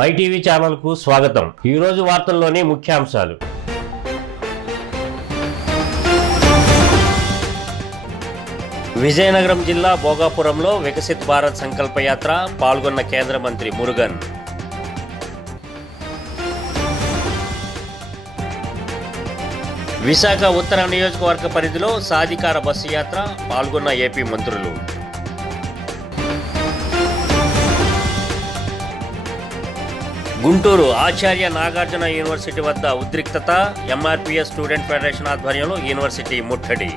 My TV ఛానల్కు స్వాగతం. ఈరోజు వార్తల్లోని ముఖ్యాంశాలు. విజయనగరం జిల్లా భోగాపురంలో వికసిత్ భారత్ సంకల్ప యాత్ర పాల్గొన్న కేంద్ర మంత్రి మురుగన్. విశాఖ ఉత్తర నియోజకవర్గ పరిధిలో సాధికార బస్సు యాత్ర పాల్గొన్న ఏపీ మంత్రులు. గుంటూరు ఆచార్య నాగార్జున యూనివర్సిటీ వద్ద ఉద్రిక్తత, ఎంఆర్పీఎస్ స్టూడెంట్ ఫెడరేషన్ ఆధ్వర్యంలో యూనివర్సిటీ ముట్టడి.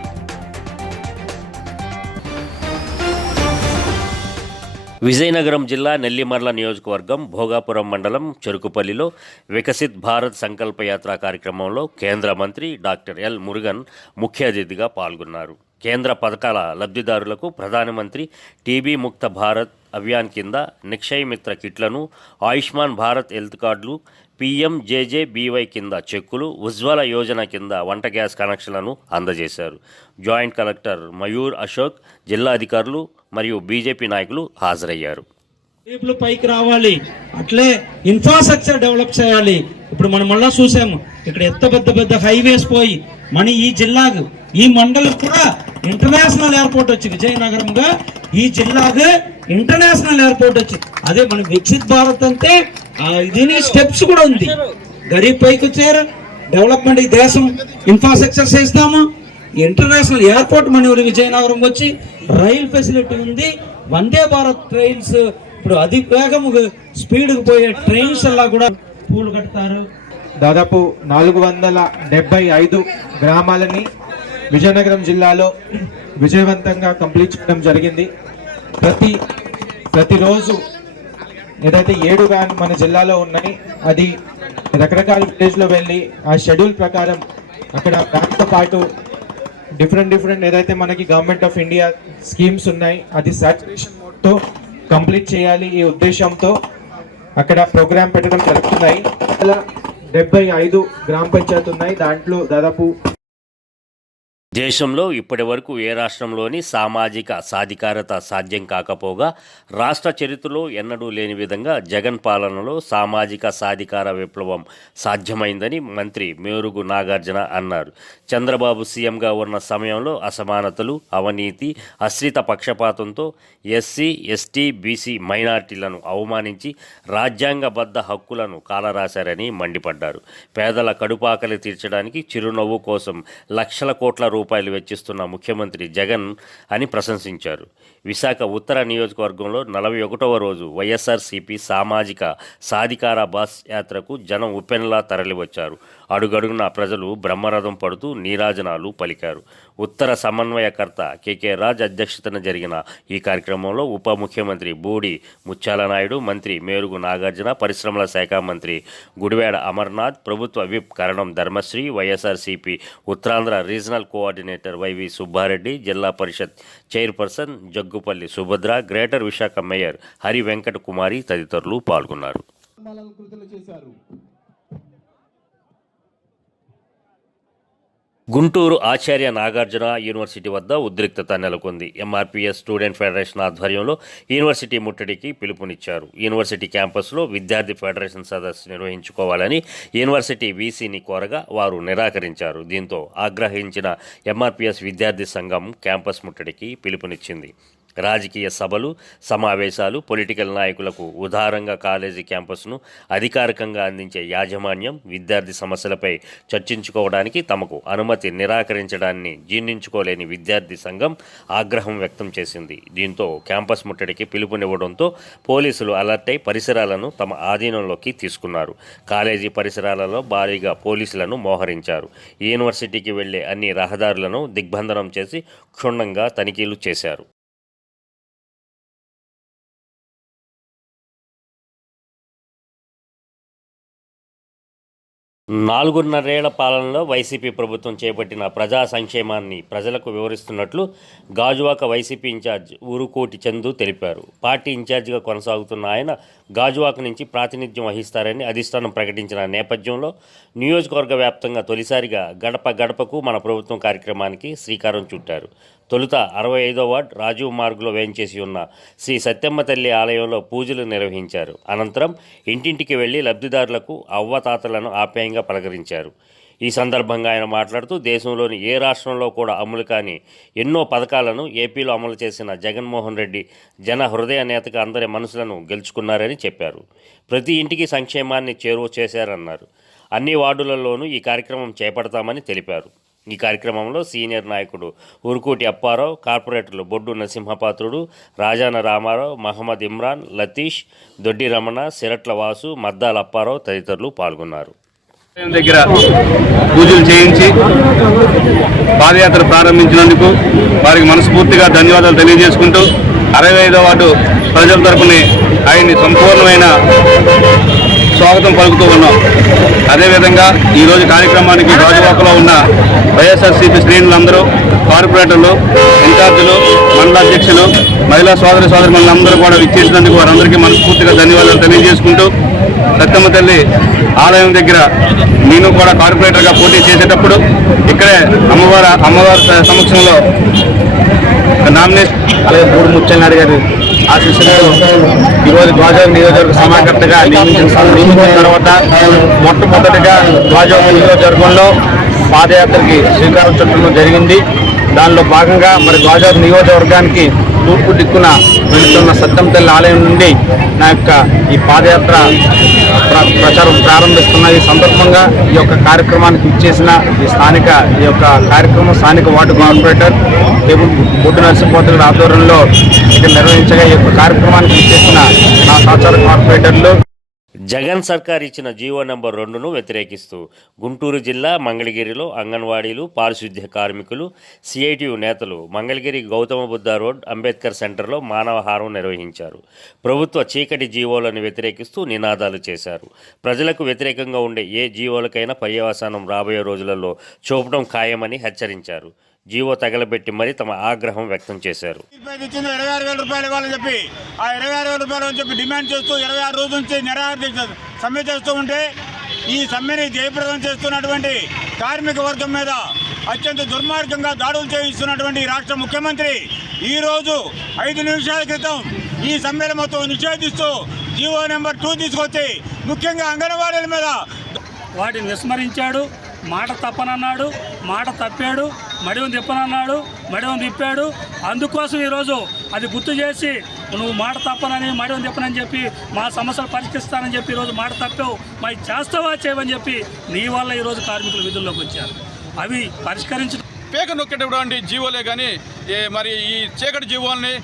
విజయనగరం జిల్లా నెల్లిమర్ల నియోజకవర్గం భోగాపురం మండలం చెరుకుపల్లిలో వికసిత్ భారత్ సంకల్ప యాత్ర కార్యక్రమంలో కేంద్ర మంత్రి డాక్టర్ ఎల్ మురుగన్ ముఖ్య అతిథిగా పాల్గొన్నారు. కేంద్ర పథకాల లబ్ధిదారులకు ప్రధానమంత్రి టీబీ ముక్త భారత్ అభియాన్ కింద నిక్షయ్ మిత్ర కిట్లను, ఆయుష్మాన్ భారత్ హెల్త్ కార్డులు, PMJJBY కింద చెక్కులు, ఉజ్వల యోజన కింద వంట గ్యాస్ కనెక్షన్లను అందజేశారు. జాయింట్ కలెక్టర్ మయూర్ అశోక్, జిల్లా అధికారులు మరియు బీజేపీ నాయకులు హాజరయ్యారు. పైకి రావాలి, అట్లే ఇన్ఫ్రాస్ట్రక్చర్ డెవలప్ చేయాలి. ఇప్పుడు మనం మళ్ళా చూసాము, ఇక్కడ ఎంత పెద్ద పెద్ద హైవేస్ పోయి మన ఈ జిల్లాకు, ఈ మండలం కూడా ఇంటర్నేషనల్ ఎయిర్పోర్ట్ వచ్చి, విజయనగరంగా ఈ జిల్లాకు ఇంటర్నేషనల్ ఎయిర్పోర్ట్ వచ్చి, అదే మన వికసిత్ భారత్ అంటే దీనికి స్టెప్స్ కూడా ఉంది. గరీబ్ పైకి వచ్చారు, డెవలప్మెంట్ ఈ దేశం ఇన్ఫ్రాస్ట్రక్చర్ చేస్తాము, ఇంటర్నేషనల్ ఎయిర్పోర్ట్ మన విజయనగరం వచ్చి, రైల్ ఫెసిలిటీ ఉంది, వందే భారత్ ట్రైన్స్ ఇప్పుడు అతి వేగం స్పీడ్కి పోయే ట్రైన్స్ అలా కూడా పూలు కడతారు. దాదాపు 475 గ్రామాలని విజయనగరం జిల్లాలో విజయవంతంగా కంప్లీట్ చేయడం జరిగింది. ప్రతిరోజు ఏదైతే 7 వ్యాన్ మన జిల్లాలో ఉన్నాయి, అది రకరకాల విలేజ్లో వెళ్ళి ఆ షెడ్యూల్ ప్రకారం అక్కడ దాంతో పాటు డిఫరెంట్ ఏదైతే మనకి గవర్నమెంట్ ఆఫ్ ఇండియా స్కీమ్స్ ఉన్నాయి, అది సాచురేషన్ మోడ్తో కంప్లీట్ చేయాలి. ఈ ఉద్దేశంతో అక్కడ ప్రోగ్రామ్ పెట్టడం జరుగుతున్నాయి. 75 గ్రామ పంచాయతీ ఉన్నాయి, దాంట్లో దాదాపు దేశంలో ఇప్పటి వరకు ఏ రాష్ట్రంలోని సామాజిక సాధికారత సాధ్యం కాకపోగా రాష్ట్ర చరిత్రలో ఎన్నడూ లేని విధంగా జగన్ పాలనలో సామాజిక సాధికార విప్లవం సాధ్యమైందని మంత్రి మేరుగు నాగార్జున అన్నారు. చంద్రబాబు సీఎంగా ఉన్న సమయంలో అసమానతలు, అవినీతి, అశ్రిత పక్షపాతంతో ఎస్సీ, ఎస్టీ, బీసీ మైనార్టీలను అవమానించి రాజ్యాంగబద్ధ హక్కులను కాలరాశారని మండిపడ్డారు. పేదల కడుపాకలి తీర్చడానికి చిరునవ్వు కోసం లక్షల కోట్ల రూపాయలు వెచ్చిస్తున్న ముఖ్యమంత్రి జగన్ అని ప్రశంసించారు. విశాఖ ఉత్తర నియోజకవర్గంలో 41వ రోజు వైఎస్ఆర్సీపీ సామాజిక సాధికార బస్ యాత్రకు జనం ఉప్పెనలా తరలివచ్చారు. అడుగడుగున ప్రజలు బ్రహ్మరథం పడుతూ నీరాజనాలు పలికారు. ఉత్తర సమన్వయకర్త KK రాజ్ అధ్యక్షతన జరిగిన ఈ కార్యక్రమంలో ఉప ముఖ్యమంత్రి బూడి ముత్యాలనాయుడు, మంత్రి మేరుగు నాగార్జున, పరిశ్రమల శాఖ మంత్రి గుడివాడ అమర్నాథ్, ప్రభుత్వ whip Karanam Dharmasri, YSRCP Uttarandhra regional coordinator YV Subbareddy, Zilla Parishad chairperson Jaggupalli Subhadra, greater Visakha mayor Hari Venkata Kumari తదితరులు పాల్గొన్నారు. గుంటూరు ఆచార్య నాగార్జున యూనివర్సిటీ వద్ద ఉద్రిక్తత నెలకొంది. ఎంఆర్పీఎస్ స్టూడెంట్ ఫెడరేషన్ ఆధ్వర్యంలో యూనివర్సిటీ ముట్టడికి పిలుపునిచ్చారు. యూనివర్సిటీ క్యాంపస్లో విద్యార్థి ఫెడరేషన్ సదస్సు నిర్వహించుకోవాలని యూనివర్సిటీ వీసీని కోరగా వారు నిరాకరించారు. దీంతో ఆగ్రహించిన ఎంఆర్పీఎస్ విద్యార్థి సంఘం క్యాంపస్ ముట్టడికి పిలుపునిచ్చింది. రాజకీయ సభలు, సమావేశాలు, పొలిటికల్ నాయకులకు ఉదారంగా కాలేజీ క్యాంపస్ను అధికారికంగా అందించే యాజమాన్యం విద్యార్థి సమస్యలపై చర్చించుకోవడానికి తమకు అనుమతి నిరాకరించడాన్ని జీర్ణించుకోలేని విద్యార్థి సంఘం ఆగ్రహం వ్యక్తం చేసింది. దీంతో క్యాంపస్ ముట్టడికి పిలుపునివ్వడంతో పోలీసులు అలర్ట్ అయి పరిసరాలను తమ ఆధీనంలోకి తీసుకున్నారు. కాలేజీ పరిసరాలలో భారీగా పోలీసులను మోహరించారు. యూనివర్సిటీకి వెళ్లే అన్ని రహదారులను దిగ్బంధనం చేసి క్షుణ్ణంగా తనిఖీలు చేశారు. 4.5 పాలనలో వైసీపీ ప్రభుత్వం చేపట్టిన ప్రజా సంక్షేమాన్ని ప్రజలకు వివరిస్తున్నట్లు గాజువాక వైసీపీ ఇన్ఛార్జ్ ఊరుకోటి చందు తెలిపారు. పార్టీ ఇన్ఛార్జిగా కొనసాగుతున్న ఆయన గాజువాక నుంచి ప్రాతినిధ్యం వహిస్తారని అధిష్టానం ప్రకటించిన నేపథ్యంలో నియోజకవర్గ వ్యాప్తంగా తొలిసారిగా గడప గడపకు మన ప్రభుత్వం కార్యక్రమానికి శ్రీకారం చుట్టారు. తొలుత 65వ వార్డ్ రాజీవ్ మార్గ్లో వేయించేసి ఉన్న శ్రీ సత్యమ్మ తల్లి ఆలయంలో పూజలు నిర్వహించారు. అనంతరం ఇంటింటికి వెళ్లి లబ్ధిదారులకు అవ్వతాతలను ఆప్యాయంగా పలకరించారు. ఈ సందర్భంగా ఆయన మాట్లాడుతూ దేశంలోని ఏ రాష్ట్రంలో కూడా అమలు కాని ఎన్నో పథకాలను ఏపీలో అమలు చేసిన జగన్మోహన్ రెడ్డి జన హృదయ నేతగా అందరి మనసులను గెలుచుకున్నారని చెప్పారు. ప్రతి ఇంటికి సంక్షేమాన్ని చేరువ చేశారన్నారు. అన్ని వార్డులలోనూ ఈ కార్యక్రమం చేపడతామని తెలిపారు. ఈ కార్యక్రమంలో సీనియర్ నాయకుడు ఉరుకూటి అప్పారావు, కార్పొరేటర్లు బొడ్డు నరసింహపాత్రుడు, రాజాన రామారావు, మహమ్మద్ ఇమ్రాన్, లతీష్, దొడ్డి రమణ, సిరట్ల వాసు, మద్దాల అప్పారావు తదితరులు పాల్గొన్నారు. దగ్గర పూజలు చేయించి పాదయాత్ర ప్రారంభించినందుకు వారికి మనస్ఫూర్తిగా ధన్యవాదాలు తెలియజేసుకుంటూ 65వ వార్డు ప్రజల తరపున ఆయన్ని సంపూర్ణమైన స్వాగతం పలుకుతూ ఉన్నాం. అదేవిధంగా ఈరోజు కార్యక్రమానికి గాజువాకలో ఉన్న వైఎస్ఆర్సీపీ శ్రేణులందరూ, కార్పొరేటర్లు, ఇన్ఛార్జీలు, మండల అధ్యక్షులు, మహిళా సోదరులందరూ కూడా విచ్చేసినందుకు వారందరికీ మనస్ఫూర్తిగా ధన్యవాదాలు తెలియజేసుకుంటూ, సత్యమ్మ తల్లి ఆలయం దగ్గర నేను కూడా కార్పొరేటర్గా పోటీ చేసేటప్పుడు ఇక్కడే అమ్మవారి సమక్షంలో నామినేషన్ అలాగే మూడు ముచ్చెన్నాడు గారి ఆశీస్సులతో ఈరోజు గాజువాక నియోజకవర్గ సమాకర్తగా నియమించిన తర్వాత మొట్టమొదటిగా గాజువాక నియోజకవర్గంలో పాదయాత్రకి శ్రీకారం చుట్టడం జరిగింది. దానిలో భాగంగా మరి గాజువాక నియోజకవర్గానికి తూర్పు దిక్కున వెళుతున్న సత్యమ్మ తల్లి ఆలయం నుండి నా యొక్క ఈ పాదయాత్ర ప్రచారం ప్రారంభిస్తున్న ఈ సందర్భంగా ఈ యొక్క కార్యక్రమానికి ఇచ్చేసిన ఈ యొక్క కార్యక్రమం స్థానిక వార్డు కార్పొరేటర్ బొడ్డు నరసింహపాత్రుడి ఆధ్వర్యంలో ఇక్కడ నిర్వహించగా ఈ యొక్క కార్యక్రమానికి ఇచ్చేసిన నా సహచార కార్పొరేటర్లు. జగన్ సర్కార్ ఇచ్చిన జీవో నెంబర్ 2ను వ్యతిరేకిస్తూ గుంటూరు జిల్లా మంగళగిరిలో అంగన్వాడీలు, పారిశుద్ధ్య కార్మికులు, సిఐటియు నేతలు మంగళగిరి గౌతమ బుద్ధ రోడ్, అంబేద్కర్ సెంటర్లో మానవహారం నిర్వహించారు. ప్రభుత్వ చీకటి జీవోలను వ్యతిరేకిస్తూ నినాదాలు చేశారు. ప్రజలకు వ్యతిరేకంగా ఉండే ఏ జీవోలకైనా పర్యవసానం రాబోయే రోజులలో చూపడం ఖాయమని హెచ్చరించారు. జీవో తగలబెట్టి మరీ తమ ఆగ్రహం వ్యక్తం చేశారు. 26,000 రూపాయలు ఇవ్వాలని చెప్పి ఆ 26,000 రూపాయలు అని చెప్పి డిమాండ్ చేస్తూ 26 రోజుల నుంచి నిరాహార సమ్మె చేస్తూ ఉంటే ఈ సమ్మెని జయప్రదం చేస్తున్నటువంటి కార్మిక వర్గం మీద అత్యంత దుర్మార్గంగా దాడులు చేయిస్తున్నటువంటి రాష్ట్ర ముఖ్యమంత్రి ఈరోజు 5 నిమిషాల క్రితం ఈ సమ్మెను మొత్తం నిషేధిస్తూ జీవో నెంబర్ 2 తీసుకొచ్చి ముఖ్యంగా అంగన్వాడీల మీద వాటిని విస్మరించాడు. మాట తప్పనన్నాడు, మాట తప్పాడు, మడివం తిప్పనన్నాడు, మడివం తిప్పాడు. అందుకోసం ఈరోజు అది గుర్తు చేసి నువ్వు మాట తప్పనని, మడివం తిప్పనని చెప్పి మా సమస్యలు పరిష్కరిస్తానని చెప్పి ఈరోజు మాట తప్పావు, మరి చేస్తావా చేయమని చెప్పి నీ వల్ల ఈరోజు కార్మికులు విధుల్లోకి వచ్చారు. అవి పరిష్కరించడం పేక నొక్కేటటువంటి జీవోలే కానీ మరి ఈ చీకటి జీవోల్ని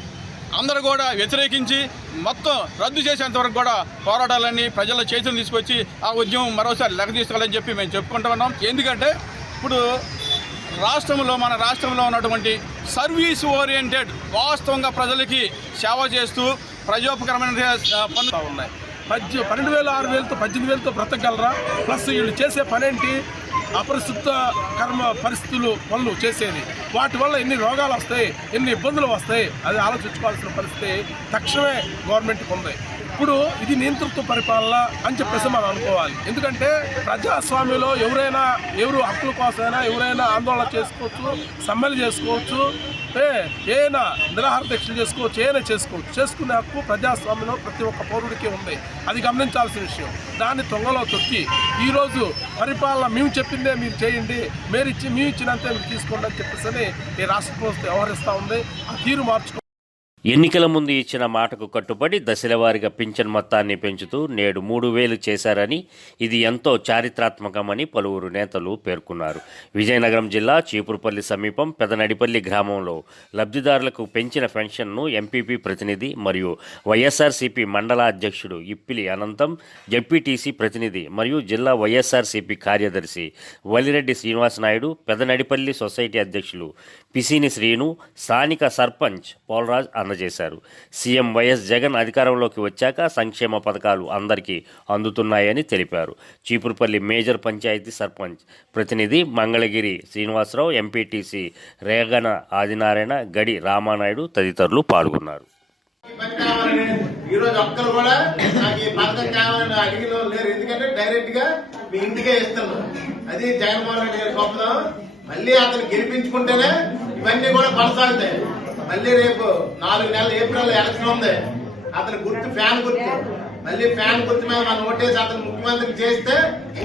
అందరూ కూడా వ్యతిరేకించి మొత్తం రద్దు చేసేంతవరకు కూడా పోరాటాలన్నీ ప్రజల చేతులు తీసుకొచ్చి ఆ ఉద్యమం మరోసారి లెక్క తీసుకోవాలని చెప్పి మేము చెప్పుకుంటూ ఉన్నాం. ఎందుకంటే ఇప్పుడు మన రాష్ట్రంలో ఉన్నటువంటి సర్వీస్ ఓరియంటెడ్ వాస్తవంగా ప్రజలకి సేవ చేస్తూ ప్రజోపకరమైన పనులు ఉన్నాయి. 12,000 6,000తో 18,000తో బ్రతకగలరా? ప్లస్ వీళ్ళు చేసే పనేంటి? అపరిశుద్ధ పరిస్థితులు పనులు చేసేది. వాటి వల్ల ఎన్ని రోగాలు వస్తాయి, ఎన్ని ఇబ్బందులు వస్తాయి, అది ఆలోచించుకోవాల్సిన పరిస్థితి తక్షణమే గవర్నమెంట్కి ఉంది. ఇప్పుడు ఇది నియంతృత్వ పరిపాలన అని చెప్పేసి మనం అనుకోవాలి. ఎందుకంటే ప్రజాస్వామ్యంలో ఎవరు హక్కుల కోసమైనా ఎవరైనా ఆందోళన చేసుకోవచ్చు, సమ్మెలు చేసుకోవచ్చు, ఏదైనా నిరాహార దీక్షలు చేసుకోవచ్చు, ఏదైనా చేసుకునే హక్కు ప్రజాస్వామ్యంలో ప్రతి ఒక్క పౌరుడికి ఉంది. అది గమనించాల్సిన విషయం. దాన్ని తొంగలో తొక్కి ఈరోజు పరిపాలన మేము చెప్పిందే మీరు చేయండి, మేము ఇచ్చినంతే మీరు తీసుకోండి అని చెప్పేసి ఈ రాష్ట్ర ప్రభుత్వం వ్యవహరిస్తూ ఉంది. ఆ తీరు మార్చుకో. ఎన్నికల ముందు ఇచ్చిన మాటకు కట్టుబడి దశలవారీగా పింఛన్ మొత్తాన్ని పెంచుతూ నేడు 3,000 చేశారని, ఇది ఎంతో చారిత్రాత్మకమని పలువురు నేతలు పేర్కొన్నారు. విజయనగరం జిల్లా చీపురుపల్లి సమీపం పెదనడిపల్లి గ్రామంలో లబ్ధిదారులకు పెంచిన పెన్షన్ను ఎంపీపీ ప్రతినిధి మరియు వైఎస్ఆర్సీపీ మండల అధ్యక్షుడు ఇప్పిలి అనంతం, జెడ్పీటీసీ ప్రతినిధి మరియు జిల్లా వైఎస్ఆర్సీపీ కార్యదర్శి వలిరెడ్డి శ్రీనివాస్ నాయుడు, పెదనడిపల్లి సొసైటీ అధ్యక్షులు పిసిని శ్రీను, స్థానిక సర్పంచ్ పోలరాజ్ అందజేశారు. సీఎం వైఎస్ జగన్ అధికారంలోకి వచ్చాక సంక్షేమ పథకాలు అందరికీ అందుతున్నాయని తెలిపారు. చీపురుపల్లి మేజర్ పంచాయతీ సర్పంచ్ ప్రతినిధి మంగళగిరి శ్రీనివాసరావు, ఎంపీటీసీ రేగన ఆదినారాయణ, గడి రామానాయుడు తదితరులు పాల్గొన్నారు. పని కావాలని ఈరోజు ఒక్కరు కూడా నాకు ఈ పథకం కావాలని అడిగిన వాళ్ళు లేరు. ఎందుకంటే డైరెక్ట్ గా మీ ఇంటికే ఇస్తున్నారు. అది జగన్మోహన్ రెడ్డి గారి గొప్పదం. మళ్ళీ అతను గెలిపించుకుంటేనే ఇవన్నీ కూడా కొనసాగుతాయి. మళ్ళీ రేపు 4 నెలలు ఏప్రిల్ ఎలక్షన్ ఉంది. అతని గుర్తు ఫ్యాన్ గుర్తు. మళ్ళీ ఫ్యాన్ గుర్తు మీద మనం ఓటేసి అతను ముఖ్యమంత్రి చేస్తే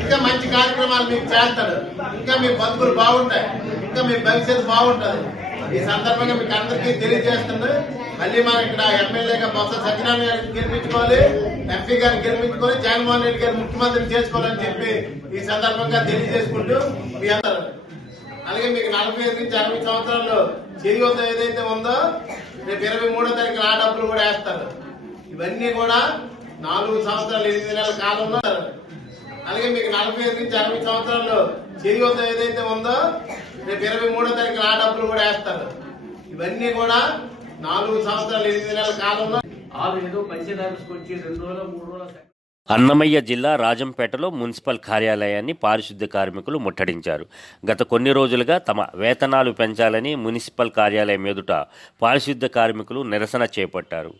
ఇంకా మంచి కార్యక్రమాలు మీకు చేస్తాడు. ఇంకా మీ బతుకులు బాగుంటాయి. ఇంకా మీ భవిష్యత్తు బాగుంటది. ఈ సందర్భంగా మీకు అందరికీ తెలియజేస్తుంది. మళ్ళీ మనం ఇక్కడ ఎమ్మెల్యేగా బొత్స సత్యనారాయణ గారిని గెలిపించుకోవాలి, ఎంపీ గారిని గెలిపించుకొని జగన్మోహన్ రెడ్డి గారిని ముఖ్యమంత్రి చేసుకోవాలని చెప్పి ఈ సందర్భంగా తెలియజేసుకుంటూ మీ అందరూ అలాగే మీకు 45 నుంచి 60 సంవత్సరాలు చేయూత ఏదైతే ఉందో రేపు 23వ తారీఖు ఆ డబ్బులు కూడా వేస్తారు. ఇవన్నీ కూడా 4 సంవత్సరాలు 8 నెలల కాలంలో. అలాగే మీకు 45 నుంచి 60 సంవత్సరాలు చేయూత ఏదైతే ఉందో రేపు 23వ తారీఖు ఆ డబ్బులు కూడా వేస్తారు. ఇవన్నీ కూడా 4 సంవత్సరాలు 8 నెలల కాలంలో. అన్నమయ్య జిల్లా రాజంపేటలో మున్సిపల్ కార్యాలయాన్ని పారిశుద్ధ్య కార్మికులు ముట్టడించారు. గత కొన్ని రోజులుగా తమ వేతనాలు పెంచాలని మున్సిపల్ కార్యాలయం ఎదుట పారిశుద్ధ్య కార్మికులు నిరసన చేపట్టారు.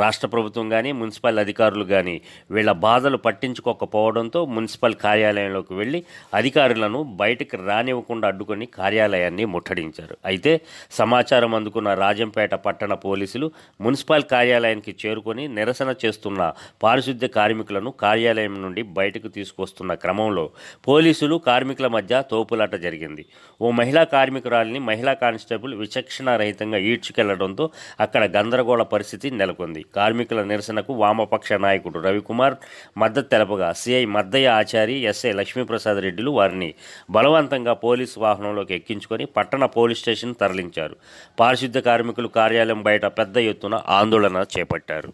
రాష్ట్ర ప్రభుత్వం కానీ మున్సిపల్ అధికారులు కానీ వీళ్ల బాధలు పట్టించుకోకపోవడంతో మున్సిపల్ కార్యాలయంలోకి వెళ్లి అధికారులను బయటకు రానివ్వకుండా అడ్డుకొని కార్యాలయాన్ని ముట్టడించారు. అయితే సమాచారం అందుకున్న రాజంపేట పట్టణ పోలీసులు మున్సిపల్ కార్యాలయానికి చేరుకొని నిరసన చేస్తున్న పారిశుద్ధ్య కార్మికులను కార్యాలయం నుండి బయటకు తీసుకొస్తున్న క్రమంలో పోలీసులు కార్మికుల మధ్య తోపులాట జరిగింది. ఓ మహిళా కార్మికురాలిని మహిళా కానిస్టేబుల్ విచక్షణారహితంగా ఈడ్చుకెళ్లడంతో అక్కడ గందరగోళ పరిస్థితి నెలకొంది. కార్మికుల నిరసనకు వామపక్ష నాయకుడు రవికుమార్ మద్దతు తెలపగా సిఐ మద్దయ్య ఆచారి, ఎస్ఐ లక్ష్మీప్రసాద్ రెడ్డిలు వారిని బలవంతంగా పోలీసు వాహనంలోకి ఎక్కించుకొని పట్టణ పోలీస్ స్టేషన్ తరలించారు. పారిశుద్ధ్య కార్మికులు కార్యాలయం బయట పెద్ద ఎత్తున ఆందోళన చేపట్టారు.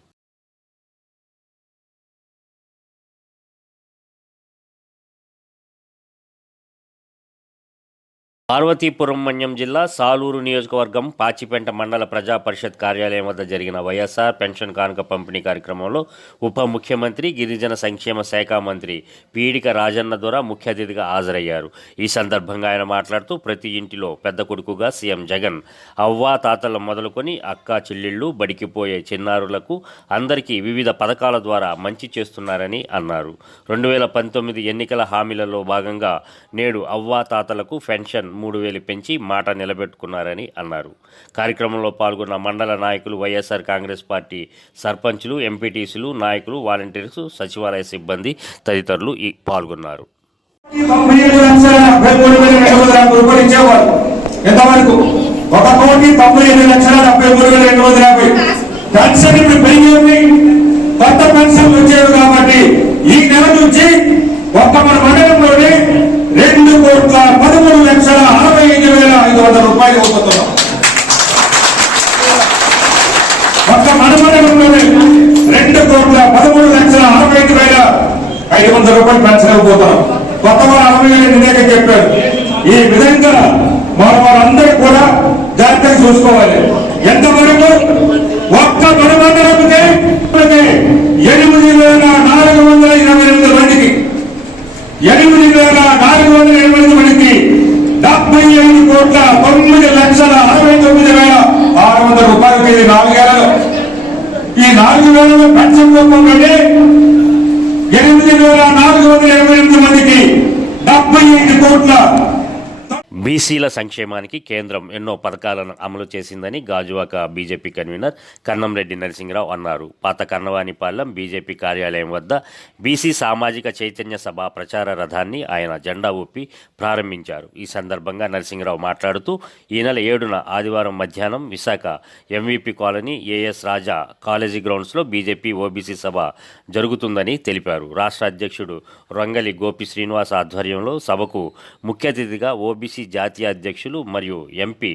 పార్వతీపురం మన్యం జిల్లా సాలూరు నియోజకవర్గం పాచిపెంట మండల ప్రజా పరిషత్ కార్యాలయం వద్ద జరిగిన వైఎస్ఆర్ పెన్షన్ కానుక పంపిణీ కార్యక్రమంలో ఉప ముఖ్యమంత్రి, గిరిజన సంక్షేమ శాఖ మంత్రి పీడిక రాజన్న ద్వారా ముఖ్య అతిథిగా హాజరయ్యారు. ఈ సందర్భంగా ఆయన మాట్లాడుతూ ప్రతి ఇంటిలో పెద్ద కొడుకుగా సీఎం జగన్ అవ్వా తాతలు మొదలుకొని అక్కా చెల్లెళ్ళు, బడికిపోయే చిన్నారులకు అందరికీ వివిధ పథకాల ద్వారా మంచి చేస్తున్నారని అన్నారు. 2019 ఎన్నికల హామీలలో భాగంగా నేడు అవ్వా తాతలకు పెన్షన్ 3,000 పెంచి మాట నిలబెట్టుకున్నారని అన్నారు. కార్యక్రమంలో పాల్గొన్న మండల నాయకులు, వైఎస్ఆర్ కాంగ్రెస్ పార్టీ సర్పంచులు, ఎంపీటీసీలు, నాయకులు, వాలంటీర్స్, సచివాలయ సిబ్బంది తదితరులు పాల్గొన్నారు. కొత్త పెన్షన్లు వచ్చేవి కాబట్టి ఈ నెల నుంచి ఒక్క మన మండలంలోనే 2,13,65,500 రూపాయలు అవుతున్నాం. ఒక్క మన మండలంలోనే 2,13,65,500 రూపాయలు పెన్షన్ ఇవ్వబోతున్నాం. కొత్త వారు 60,000 నిన్నే చెప్పారు. ఈ విధంగా వారందరూ కూడా జాగ్రత్తగా చూసుకోవాలి. ఎంతవరకు ఒక్క మన మండలంకే 8,428 మందికి 8,428 మందికి 75,9,69,600 రూపాయలకి ఇది 4 ఏళ్లలో. ఈ 4 ఏళ్లలో పెన్షన్ రూపంలోనే 8,428 మందికి 75 కోట్ల. బీసీల సంక్షేమానికి కేంద్రం ఎన్నో పథకాలను అమలు చేసిందని గాజువాక బీజేపీ కన్వీనర్ కన్నంరెడ్డి నరసింహరావు అన్నారు. పాత కన్నవానిపాలెం బీజేపీ కార్యాలయం వద్ద బీసీ సామాజిక చైతన్య సభ ప్రచార రథాన్ని ఆయన జెండా ఊపి ప్రారంభించారు. ఈ సందర్భంగా నరసింహరావు మాట్లాడుతూ ఈ నెల 7న ఆదివారం మధ్యాహ్నం విశాఖ ఎంవీపీ కాలనీ ఏఎస్ రాజా కాలేజీ గ్రౌండ్స్లో బీజేపీ ఓబీసీ సభ జరుగుతుందని తెలిపారు. రాష్ట్ర అధ్యక్షుడు రంగలి గోపి శ్రీనివాస్ ఆధ్వర్యంలో సభకు ముఖ్య అతిథిగా ఓబీసీ జాతీయ అధ్యక్షులు మరియు ఎంపీ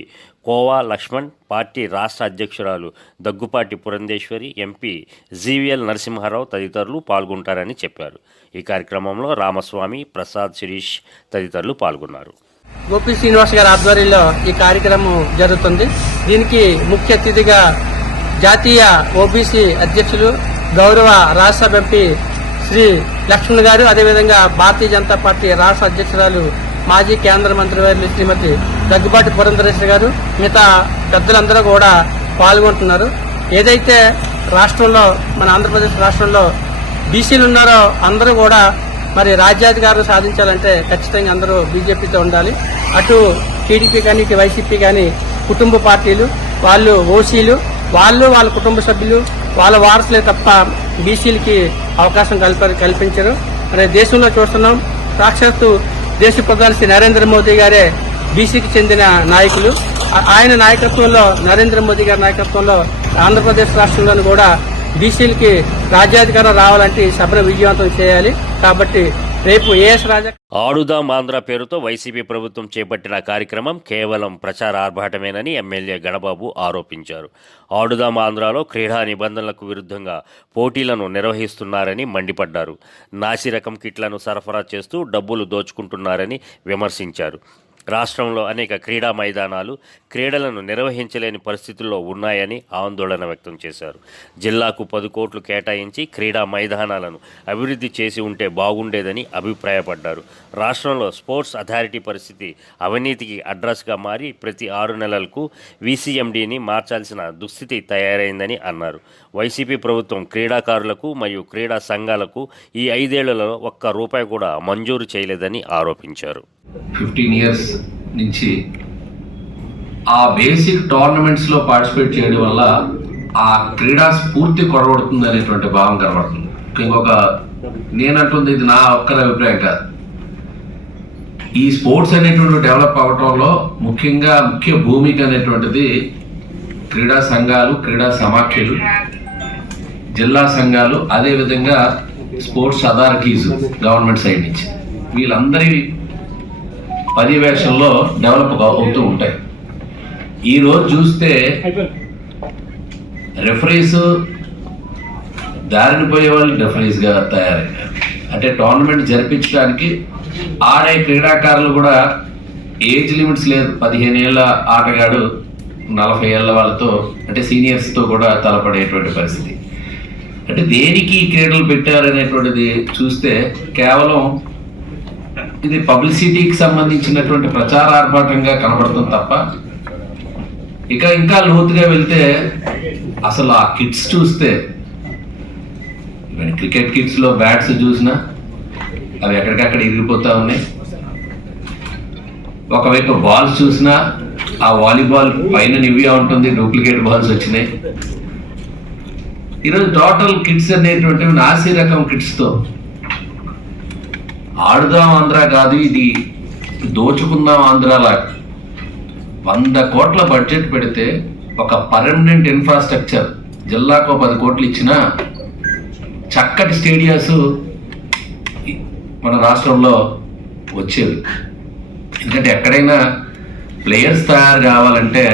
కోవా లక్ష్మణ్, పార్టీ రాష్ట్ర అధ్యక్షురాలు దగ్గుపాటి పురంధేశ్వరి, ఎంపీ జీవీఎల్ నరసింహారావు తదితరులు పాల్గొంటారని చెప్పారు. ఈ కార్యక్రమంలో రామస్వామి, ప్రసాద్, శిరీష్ తదితరులు పాల్గొన్నారు. గోపి శ్రీనివాస్ గారి ఆధ్వర్యంలో ఈ కార్యక్రమం జరుగుతుంది. దీనికి ముఖ్య అతిథిగా జాతీయ ఓబీసీ అధ్యక్షులు, గౌరవ రాజ్యసభ ఎంపీ శ్రీ లక్ష్మణ్ గారు, అదేవిధంగా భారతీయ జనతా పార్టీ రాష్ట్ర అధ్యక్షురాలు మాజీ కేంద్ర మంత్రి వారి శ్రీమతి దగ్గుబాటి పురంధరేశ్వరి గారు, మిగతా పెద్దలందరూ కూడా పాల్గొంటున్నారు. ఏదైతే రాష్ట్రంలో, మన ఆంధ్రప్రదేశ్ రాష్ట్రంలో బీసీలు ఉన్నారో అందరూ కూడా మరి రాజ్యాధికారం సాధించాలంటే ఖచ్చితంగా అందరూ బీజేపీతో ఉండాలి. అటు టీడీపీ కానీ ఇటు వైసీపీ కానీ కుటుంబ పార్టీలు, వాళ్ళు ఓసీలు, వాళ్ళు వాళ్ళ కుటుంబ సభ్యులు వాళ్ళ వారసులే తప్ప బీసీలకి అవకాశం కల్పించరు. మరి దేశంలో చూస్తున్నాం, సాక్షాత్తు దేశ ప్రధాని శ్రీ నరేంద్ర మోదీ గారే బీసీకి చెందిన నాయకులు. ఆయన నాయకత్వంలో, నరేంద్ర మోదీ గారి నాయకత్వంలో ఆంధ్రప్రదేశ్ రాష్ట్రంలోని కూడా బీసీలకి రాజ్యాధికారం రావాలంటే ఈ సభను విజయవంతం చేయాలి. కాబట్టి రేపు ఏఎస్ రాజా ఆడుదాం ఆంధ్ర పేరుతో వైసీపీ ప్రభుత్వం చేపట్టిన కార్యక్రమం కేవలం ప్రచార ఆర్భాటమేనని ఎమ్మెల్యే గణబాబు ఆరోపించారు. ఆడుదాం ఆంధ్రాలో క్రీడా నిబంధనలకు విరుద్ధంగా పోటీలను నిర్వహిస్తున్నారని మండిపడ్డారు. నాసిరకం కిట్లను సరఫరా చేస్తూ డబ్బులు దోచుకుంటున్నారని విమర్శించారు. రాష్ట్రంలో అనేక క్రీడా మైదానాలు క్రీడలను నిర్వహించలేని పరిస్థితుల్లో ఉన్నాయని ఆందోళన వ్యక్తం చేశారు. జిల్లాకు 10 కోట్లు కేటాయించి క్రీడా మైదానాలను అభివృద్ధి చేసి ఉంటే బాగుండేదని అభిప్రాయపడ్డారు. రాష్ట్రంలో స్పోర్ట్స్ అథారిటీ పరిస్థితి అవినీతికి అడ్రస్గా మారి ప్రతి 6 నెలలకు వీసీఎండీని మార్చాల్సిన దుస్థితి తయారైందని అన్నారు. వైసీపీ ప్రభుత్వం క్రీడాకారులకు మరియు క్రీడా సంఘాలకు ఈ 5 ఏళ్లలో ఒక్క రూపాయి కూడా మంజూరు చేయలేదని ఆరోపించారు. 15 ఇయర్స్ నుంచి ఆ బేసిక్ టోర్నమెంట్స్లో పార్టిసిపేట్ చేయడం వల్ల ఆ క్రీడా స్ఫూర్తి కొరవడుతుంది అనేటువంటి భావం కనబడుతుంది. ఇంకొక నేనంటుంది, ఇది నా ఒక్కరి అభిప్రాయం కాదు, ఈ స్పోర్ట్స్ అనేటువంటి డెవలప్ అవటంలో ముఖ్య భూమిక అనేటువంటిది క్రీడా సంఘాలు, క్రీడా సమాఖ్యలు, జిల్లా సంఘాలు, అదేవిధంగా స్పోర్ట్స్ అథారిటీస్ గవర్నమెంట్ సైడ్ నుంచి వీళ్ళందరి పర్యవేక్షణలో డెవలప్ అవుతూ ఉంటాయి. ఈరోజు చూస్తే రెఫరీస్ దారిన పోయే వాళ్ళు రెఫరీస్గా తయారయ్యారు. అంటే టోర్నమెంట్ జరిపించడానికి ఆడే క్రీడాకారులు కూడా ఏజ్ లిమిట్స్ లేదు. 15 ఏళ్ళ ఆటగాడు 40 ఏళ్ళ వాళ్ళతో అంటే సీనియర్స్తో కూడా తలపడేటువంటి పరిస్థితి. అంటే దేనికి క్రీడలు పెట్టారనేటువంటిది చూస్తే కేవలం ఇది పబ్లిసిటీకి సంబంధించినటువంటి ప్రచారార్భాటంగా కనబడుతుంది తప్ప ఇంకా లోతుగా వెళ్తే అసలు ఆ కిట్స్ చూస్తే క్రికెట్ కిట్స్లో బ్యాట్స్ చూసినా అవి ఎక్కడికక్కడ ఇరిగిపోతా ఉన్నాయి. ఒకవైపు బాల్స్ చూసినా ఆ వాలీబాల్ పైన నివ్యా ఉంటుంది, డూప్లికేట్ బాల్స్ వచ్చినాయి. ఈరోజు టోటల్ కిట్స్ అనేటువంటివి నాసి రకం కిట్స్తో ఆడుదాం ఆంధ్ర కాదు, ఇది దోచుకుందాం ఆంధ్రాలా 100 కోట్ల బడ్జెట్ పెడితే ఒక పర్మనెంట్ ఇన్ఫ్రాస్ట్రక్చర్ జిల్లాకు 10 కోట్లు ఇచ్చినా చక్కటి స్టేడియాస్ మన రాష్ట్రంలో వచ్చేవి. ఎందుకంటే ఎక్కడైనా ప్లేయర్స్ తయారు కావాలంటే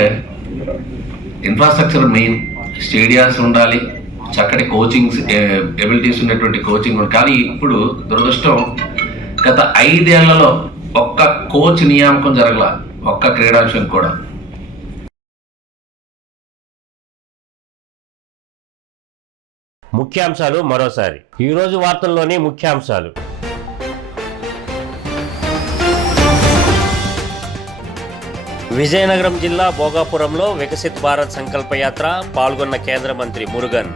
ఇన్ఫ్రాస్ట్రక్చర్ మెయిన్, స్టేడియాస్ ఉండాలి, చక్కటి కోచింగ్ ఎబిలిటీస్ ఉన్నటువంటి కోచింగ్ ఉండాలి. కానీ ఇప్పుడు దురదృష్టం గత 5 ఏళ్లలో ఒక్క కోచ్ నియామకం జరగల, ఒక్క క్రీడాంశం కూడా. ముఖ్యాంశాలు మరోసారి. ఈరోజు వార్తల్లోని ముఖ్యాంశాలు. విజయనగరం జిల్లా భోగాపురంలో వికసిత్ భారత్ సంకల్ప యాత్ర, పాల్గొన్న కేంద్ర మంత్రి మురుగన్.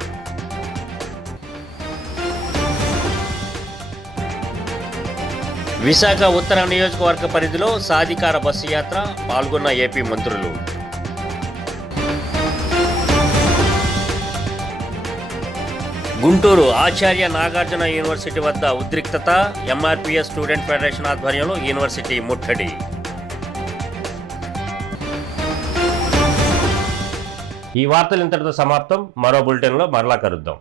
విశాఖ ఉత్తర నియోజకవర్గ పరిధిలో సాధికార బస్సు యాత్ర, పాల్గొన్న ఏపీ మంత్రులు. గుంటూరు ఆచార్య నాగార్జున యూనివర్సిటీ వద్ద ఉద్రిక్తత, ఎంఆర్పీఎస్ స్టూడెంట్ ఫెడరేషన్ ఆధ్వర్యంలో యూనివర్సిటీ ముట్టడి. ఈ వార్తలు ఇంతటితో సమాప్తం. మరో బులెటిన్లో మరలా కలుద్దాం.